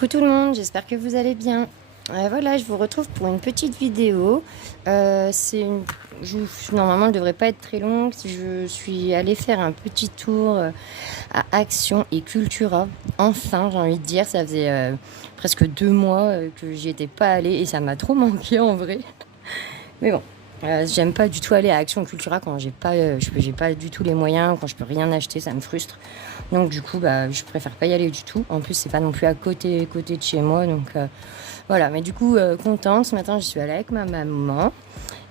Coucou tout le monde, j'espère que vous allez bien. Voilà, je vous retrouve pour une petite vidéo. Normalement, elle ne devrait pas être très longue. Je suis allée faire un petit tour à Action et Cultura. Enfin, j'ai envie de dire, ça faisait presque 2 mois que j'y étais pas allée et ça m'a trop manqué en vrai. Mais bon, j'aime pas du tout aller à Action Cultura quand j'ai pas du tout les moyens, quand je peux rien acheter, ça me frustre. Donc du coup, je préfère pas y aller du tout. En plus, c'est pas non plus à côté de chez moi, donc voilà. Mais du coup, contente. Ce matin, je suis allée avec ma maman.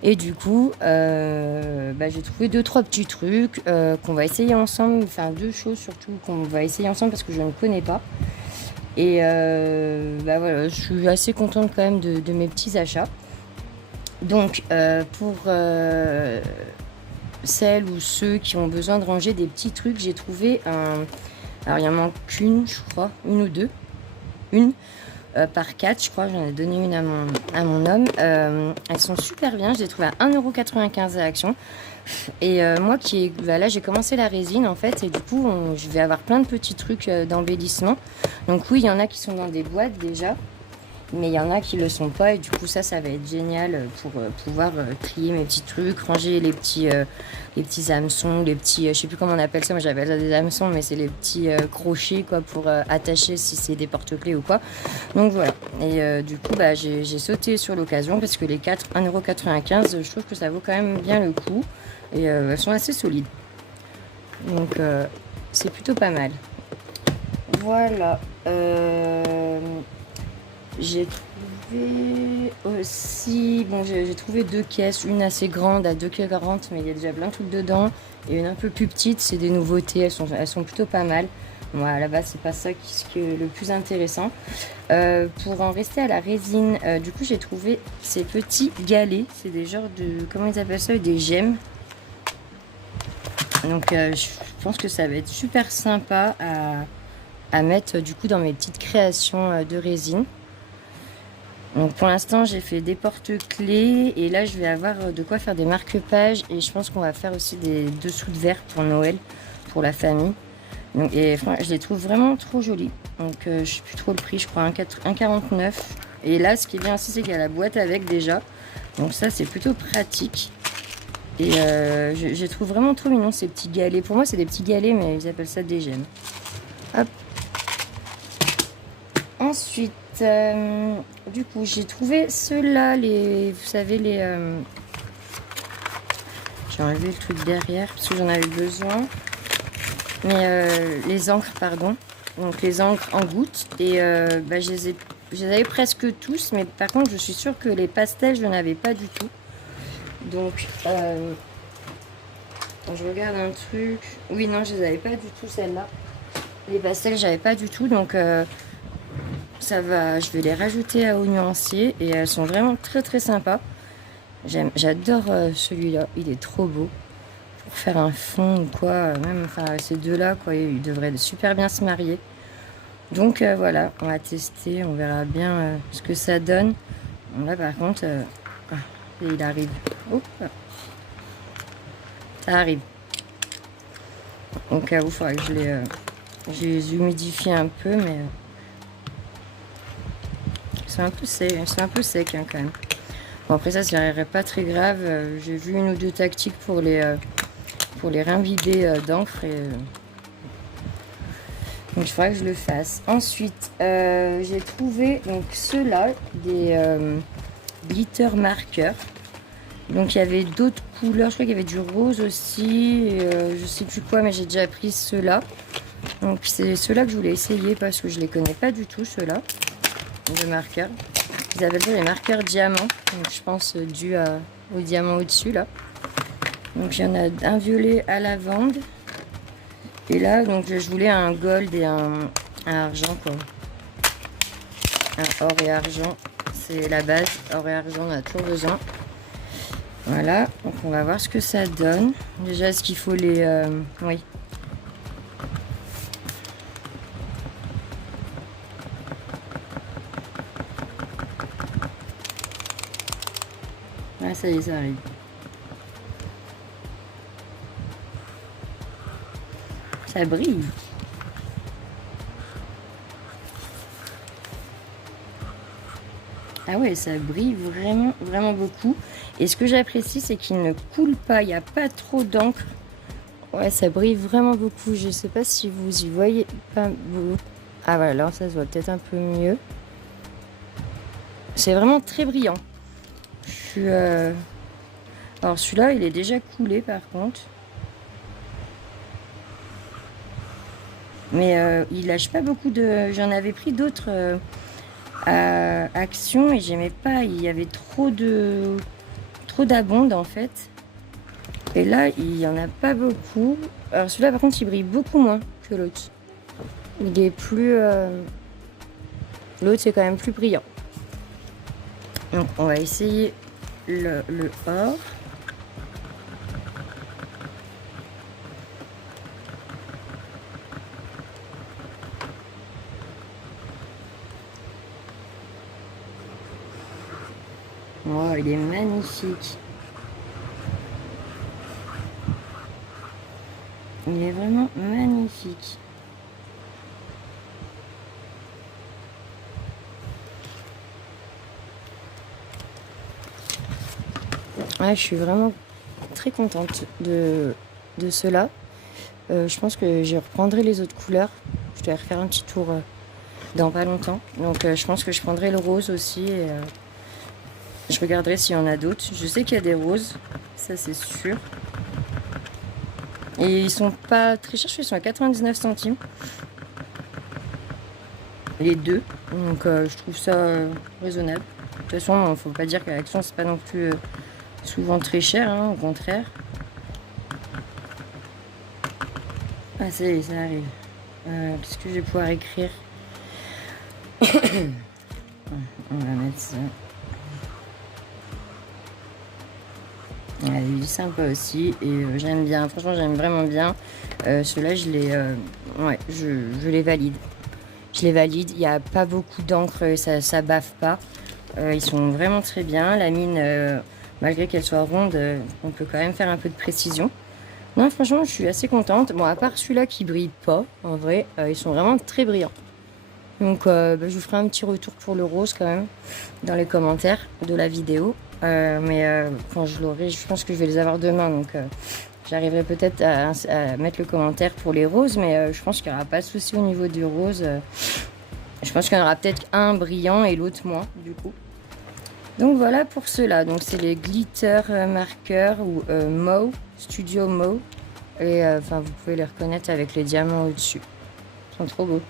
Et du coup, j'ai trouvé 2-3 petits trucs qu'on va essayer ensemble. Enfin, 2 choses surtout qu'on va essayer ensemble parce que je ne connais pas. Et voilà, je suis assez contente quand même de mes petits achats. Donc, pour celles ou ceux qui ont besoin de ranger des petits trucs, j'ai trouvé alors, il en manque qu'une, je crois, une ou deux. Une par 4, je crois. J'en ai donné une à mon homme. Elles sont super bien. Je les ai trouvées à 1,95€ à Action. Et moi, là, j'ai commencé la résine, en fait. Et du coup, je vais avoir plein de petits trucs d'embellissement. Donc oui, il y en a qui sont dans des boîtes déjà. Mais il y en a qui le sont pas et du coup ça va être génial pour pouvoir trier mes petits trucs, ranger les petits hameçons, les petits, je sais plus comment on appelle ça, moi j'appelle ça des hameçons, mais c'est les petits crochets quoi pour attacher si c'est des porte-clés ou quoi. Donc voilà, et du coup j'ai sauté sur l'occasion parce que les 1,95€, je trouve que ça vaut quand même bien le coup et elles sont assez solides. Donc c'est plutôt pas mal. Voilà. J'ai trouvé aussi, j'ai trouvé 2 caisses, une assez grande à 2,40 €, mais il y a déjà plein de trucs dedans, et une un peu plus petite, c'est des nouveautés, elles sont plutôt pas mal. Moi, à la base, c'est pas ça qui est le plus intéressant. Pour en rester à la résine, du coup, j'ai trouvé ces petits galets, c'est des genres de, comment ils appellent ça, des gemmes. Donc, je pense que ça va être super sympa à mettre du coup dans mes petites créations de résine. Donc pour l'instant j'ai fait des porte-clés et là je vais avoir de quoi faire des marque-pages et je pense qu'on va faire aussi des dessous de verre pour Noël, pour la famille. Donc, et je les trouve vraiment trop jolis. Donc je sais plus trop le prix, je crois 1,49 €. Et là ce qui est bien aussi c'est qu'il y a la boîte avec déjà. Donc ça c'est plutôt pratique. Et je les trouve vraiment trop mignons ces petits galets. Pour moi c'est des petits galets mais ils appellent ça des gemmes. Hop. Ensuite, du coup, j'ai trouvé ceux-là, vous savez, j'ai enlevé le truc derrière parce que j'en avais besoin. Mais les encres, pardon. Donc les encres en gouttes. Et je les avais presque tous, mais par contre, je suis sûre que les pastels, je n'avais pas du tout. Donc, je regarde un truc. Oui, non, je les avais pas du tout, celles-là. Les pastels, j'avais pas du tout, donc... ça va, je vais les rajouter à oignons entiers et elles sont vraiment très très sympas. J'adore celui-là, il est trop beau. Pour faire un fond ou quoi, même enfin, ces deux-là, quoi, ils devraient super bien se marier. Donc voilà, on va tester, on verra bien ce que ça donne. Bon, là par contre, il arrive. Oh, ça arrive. Donc il faudra que je les humidifie un peu, mais... c'est un peu sec hein, quand même. Bon après ça serait pas très grave. J'ai vu une ou deux tactiques pour les réimbiber d'encre et donc il faudra que je le fasse. Ensuite j'ai trouvé donc ceux-là des glitter marqueurs. Donc il y avait d'autres couleurs, je crois qu'il y avait du rose aussi et, je sais plus quoi, mais j'ai déjà pris ceux-là. Donc c'est ceux-là que je voulais essayer parce que je les connais pas du tout ceux-là. De marqueurs. Ils appellent ça des marqueurs diamants. Donc je pense dû au diamant au-dessus là. Donc il y en a un violet à lavande. Et là donc je voulais un gold et un argent quoi. Un or et argent. C'est la base. Or et argent on a toujours besoin. Voilà. Donc on va voir ce que ça donne. Déjà est-ce qu'il faut les... oui. Ah, ça y est, ça arrive. Ça brille. Ah ouais, ça brille vraiment, vraiment beaucoup. Et ce que j'apprécie, c'est qu'il ne coule pas, il n'y a pas trop d'encre. Ouais, ça brille vraiment beaucoup. Je sais pas si vous y voyez pas vous. Ah voilà, alors ça se voit peut-être un peu mieux. C'est vraiment très brillant. Je suis, alors celui-là, il est déjà coulé par contre. Mais il lâche pas beaucoup de... J'en avais pris d'autres Action et j'aimais pas. Il y avait trop d'abonde en fait. Et là, il y en a pas beaucoup. Alors celui-là, par contre, il brille beaucoup moins que l'autre. Il est plus... L'autre, c'est quand même plus brillant. Donc, on va essayer le or. Oh, il est magnifique. Il est vraiment magnifique. Ouais, je suis vraiment très contente de cela. Je pense que je reprendrai les autres couleurs. Je dois refaire un petit tour dans pas longtemps. Donc je pense que je prendrai le rose aussi. Et, je regarderai s'il y en a d'autres. Je sais qu'il y a des roses, ça c'est sûr. Et ils sont pas très chers, ils sont à 99 centimes. Les deux. Donc je trouve ça raisonnable. De toute façon, il ne faut pas dire qu'à l'Action, c'est pas non plus souvent très cher, hein, au contraire. Ah, ça y est, ça arrive. Qu'est-ce que je vais pouvoir écrire? On va mettre ça. Il est sympa aussi et j'aime bien, franchement j'aime vraiment bien. Ceux-là je les les valide. Je les valide, il n'y a pas beaucoup d'encre, ça baffe pas. Ils sont vraiment très bien. La mine, malgré qu'elle soit ronde, on peut quand même faire un peu de précision. Non, franchement je suis assez contente. Bon, à part celui-là qui brille pas, en vrai, ils sont vraiment très brillants. Donc je vous ferai un petit retour pour le rose quand même dans les commentaires de la vidéo. Mais quand je l'aurai, je pense que je vais les avoir demain. Donc j'arriverai peut-être à mettre le commentaire pour les roses. Mais je pense qu'il n'y aura pas de souci au niveau du rose. Je pense qu'il y en aura peut-être un brillant et l'autre moins du coup. Donc voilà pour ceux-là. Donc c'est les glitter marqueurs ou Mo, Studio Mo. Et enfin vous pouvez les reconnaître avec les diamants au-dessus. Ils sont trop beaux.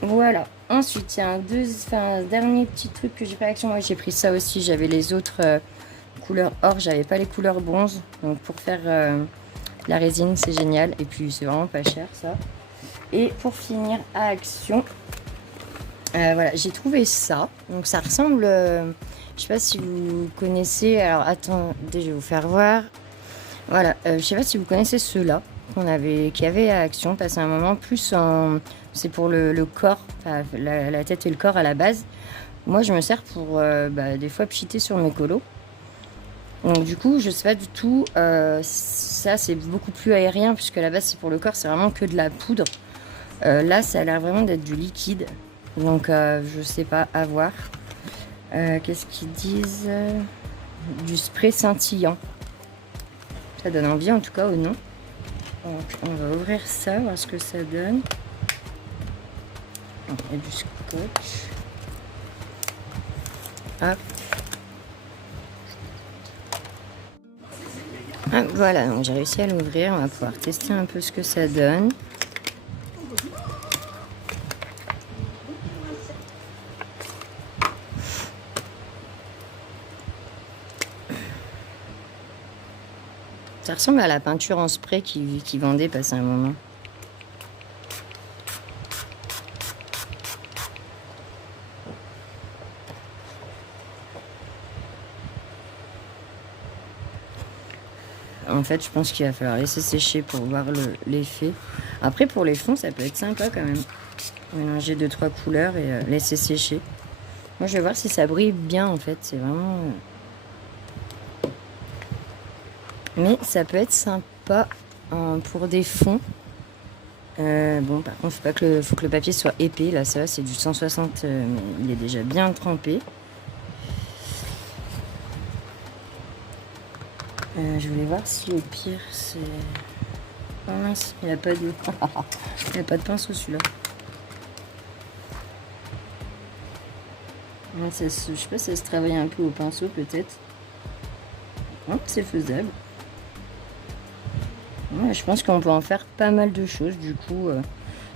Voilà. Ensuite, il y a un dernier petit truc que j'ai pris à Action. Moi, j'ai pris ça aussi. J'avais les autres couleurs or. J'avais pas les couleurs bronze. Donc, pour faire la résine, c'est génial. Et puis, c'est vraiment pas cher, ça. Et pour finir à Action, voilà, j'ai trouvé ça. Donc, ça ressemble... je sais pas si vous connaissez... Alors, attendez, je vais vous faire voir. Voilà. Je sais pas si vous connaissez ceux-là qu'il y avait à Action. Passé un moment plus en... C'est pour le corps, enfin, la tête et le corps à la base. Moi, je me sers pour des fois pchiter sur mes colos. Donc du coup, je sais pas du tout. Ça, c'est beaucoup plus aérien puisque à la base, c'est pour le corps, c'est vraiment que de la poudre. Là, ça a l'air vraiment d'être du liquide. Donc, je sais pas, à voir. Qu'est-ce qu'ils disent? Du spray scintillant. Ça donne envie en tout cas au nom. Donc, on va ouvrir ça, voir ce que ça donne. Il y a du scotch. Hop. Ah, voilà, donc j'ai réussi à l'ouvrir. On va pouvoir tester un peu ce que ça donne. Ça ressemble à la peinture en spray qui vendait passé un moment. En fait, je pense qu'il va falloir laisser sécher pour voir l'effet. Après, pour les fonds, ça peut être sympa quand même. Mélanger 2-3 couleurs et laisser sécher. Moi, je vais voir si ça brille bien en fait. C'est vraiment... Mais ça peut être sympa pour des fonds. Bon, par contre, faut que le papier soit épais. Là, ça va, c'est du 160, mais il est déjà bien trempé. Je voulais voir si au pire, c'est... Oh mince, il n'y a pas de... il n'y a pas de pinceau, celui-là. Je sais pas si ça se travaille un peu au pinceau, peut-être. Oh, c'est faisable. Ouais, je pense qu'on peut en faire pas mal de choses, du coup,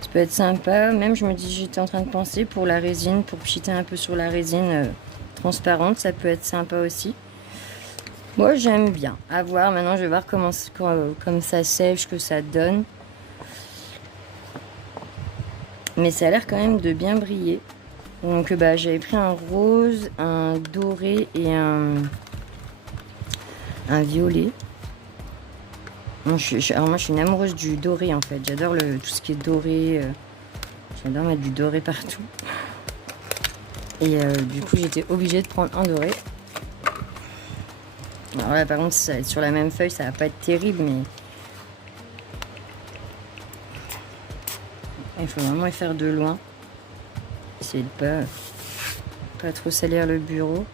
ça peut être sympa. Même, je me dis, j'étais en train de penser pour la résine, pour pchiter un peu sur la résine transparente, ça peut être sympa aussi. Moi, j'aime bien. À voir, maintenant, je vais voir comment ça sèche, que ça donne. Mais ça a l'air quand même de bien briller. Donc, j'avais pris un rose, un doré et un violet. Alors moi, je suis une amoureuse du doré en fait. J'adore tout ce qui est doré. J'adore mettre du doré partout. Et du coup, j'étais obligée de prendre un doré. Alors là, par contre, sur la même feuille, ça va pas être terrible, mais il faut vraiment y faire de loin. Essayer de pas trop salir le bureau.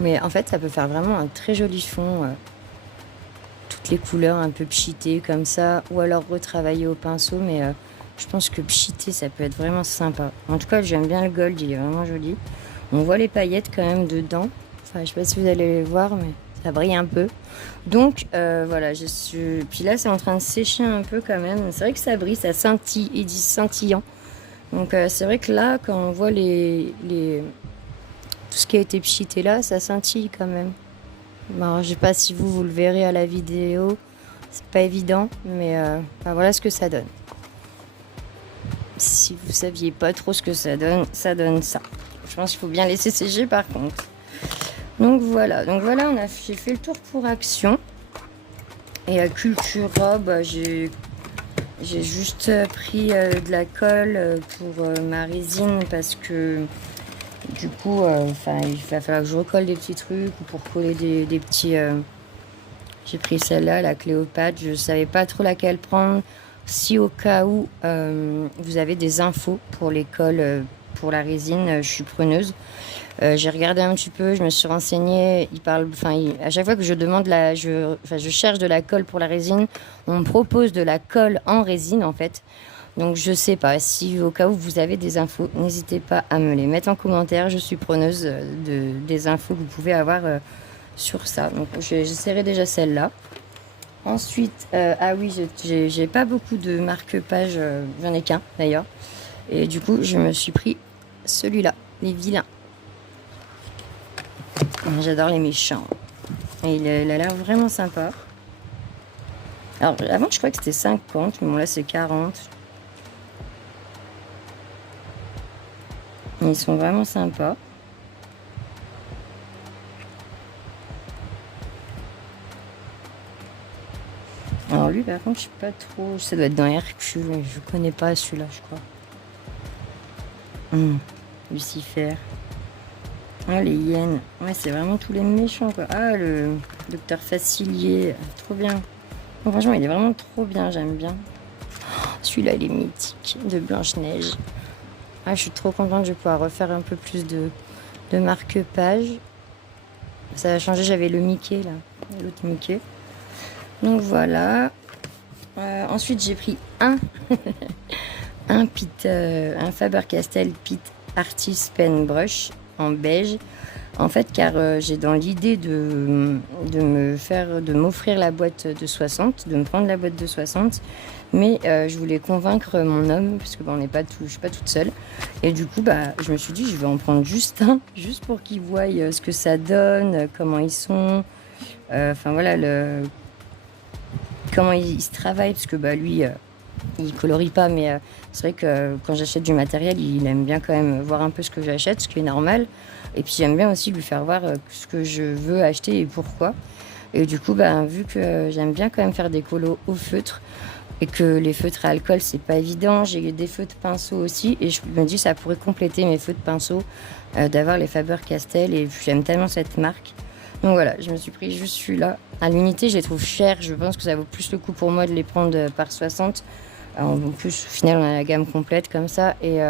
Mais en fait, ça peut faire vraiment un très joli fond. Les couleurs un peu pchitées comme ça, ou alors retravailler au pinceau, mais je pense que pchité ça peut être vraiment sympa. En tout cas, j'aime bien le gold, il est vraiment joli. On voit les paillettes quand même dedans. Enfin, je sais pas si vous allez les voir, mais ça brille un peu. Donc voilà, puis là c'est en train de sécher un peu quand même. C'est vrai que ça brille, ça scintille, ils disent scintillant. Donc c'est vrai que là, quand on voit tout ce qui a été pchité là, ça scintille quand même. Bon, je sais pas si vous le verrez à la vidéo, c'est pas évident, mais voilà ce que ça donne. Si vous saviez pas trop ce que ça donne ça. Je pense qu'il faut bien laisser sécher par contre. Donc voilà, j'ai fait le tour pour Action. Et à Cultura, j'ai juste pris de la colle pour ma résine parce que du coup, il va falloir que je recolle des petits trucs ou pour coller des petits... J'ai pris celle-là, la Cléopâtre. Je ne savais pas trop laquelle prendre. Si au cas où vous avez des infos pour les colles, pour la résine, je suis preneuse. J'ai regardé un petit peu, je me suis renseignée. À chaque fois que je demande je cherche de la colle pour la résine, on me propose de la colle en résine en fait. Donc je sais pas, si au cas où vous avez des infos, n'hésitez pas à me les mettre en commentaire. Je suis preneuse des infos que vous pouvez avoir sur ça. Donc j'essaierai déjà celle-là. Ensuite, ah oui, j'ai pas beaucoup de marque-pages, j'en ai qu'un d'ailleurs. Et du coup, je me suis pris celui-là, les vilains. J'adore les méchants. Et il a l'air vraiment sympa. Alors avant, je crois que c'était 50, mais bon là c'est 40. Ils sont vraiment sympas. Alors lui par contre je sais pas trop. Ça doit être dans Hercule. Je connais pas celui-là je crois. Lucifer. Ah les hyènes. Ouais c'est vraiment tous les méchants quoi. Ah le docteur Facilier. Trop bien. Bon, franchement il est vraiment trop bien. J'aime bien. Celui-là il est mythique. De Blanche-Neige. Ah, je suis trop contente, je vais pouvoir refaire un peu plus de marque-page. Ça va changer, j'avais le Mickey là, l'autre Mickey. Donc voilà. Ensuite j'ai pris un Faber-Castell Pitt Artist Pen Brush en beige. En fait, car j'ai dans l'idée de m'offrir la boîte de 60, de me prendre la boîte de 60. Mais je voulais convaincre mon homme, parce que je suis pas toute seule. Et du coup, je me suis dit, je vais en prendre juste un, juste pour qu'il voie ce que ça donne, comment ils sont. Comment ils se travaillent, parce que lui, il colorie pas, mais c'est vrai que quand j'achète du matériel, il aime bien quand même voir un peu ce que j'achète, ce qui est normal. Et puis j'aime bien aussi lui faire voir ce que je veux acheter et pourquoi. Et du coup, vu que j'aime bien quand même faire des colos au feutre, et que les feutres à alcool c'est pas évident, j'ai des feutres pinceaux aussi et je me dis ça pourrait compléter mes feutres pinceaux d'avoir les Faber-Castell et j'aime tellement cette marque. Donc voilà, je me suis pris juste celui-là. À l'unité je les trouve chers, je pense que ça vaut plus le coup pour moi de les prendre par 60 En plus, au final, on a la gamme complète comme ça. Et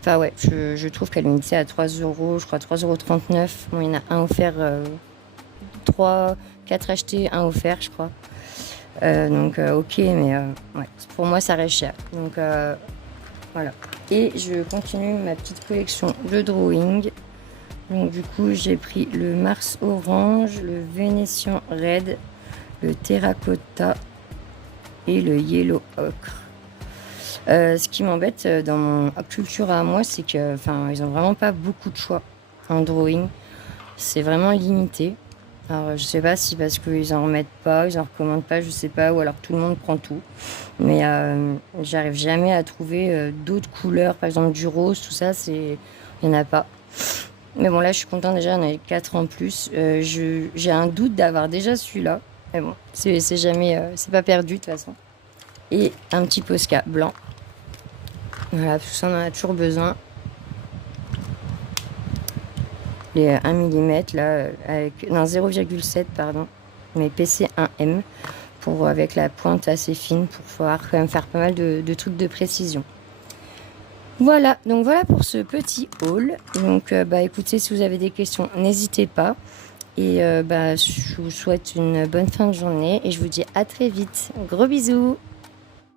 enfin, ouais, je trouve qu'elle est limitée à 3 euros, je crois 3,39 €. Bon, il y en a un offert, 3, 4 achetés, un offert, je crois. Donc, ok, mais ouais, pour moi, ça reste cher. Donc, voilà. Et je continue ma petite collection de drawing. Donc, du coup, j'ai pris le Mars Orange, le Vénitien Red, le Terracotta et le Yellow Ocre. Ce qui m'embête dans mon culture à moi, c'est que, enfin, ils ont vraiment pas beaucoup de choix en drawing. C'est vraiment limité. Alors, je sais pas si parce qu'ils en remettent pas, ils en recommandent pas, je sais pas, ou alors tout le monde prend tout. Mais j'arrive jamais à trouver d'autres couleurs, par exemple du rose, tout ça, il y en a pas. Mais bon, là, je suis contente déjà, on a 4 en plus. J'ai un doute d'avoir déjà celui-là. Mais bon, c'est jamais, c'est pas perdu de toute façon. Et un petit Posca blanc. Voilà, tout ça, on en a toujours besoin. Les 1 mm là, avec, non, 0,7 pardon, mais PC 1M, avec la pointe assez fine pour pouvoir quand même faire pas mal de trucs de précision. Voilà, donc voilà pour ce petit haul. Donc bah écoutez, si vous avez des questions, n'hésitez pas. Et bah, je vous souhaite une bonne fin de journée et je vous dis à très vite. Gros bisous!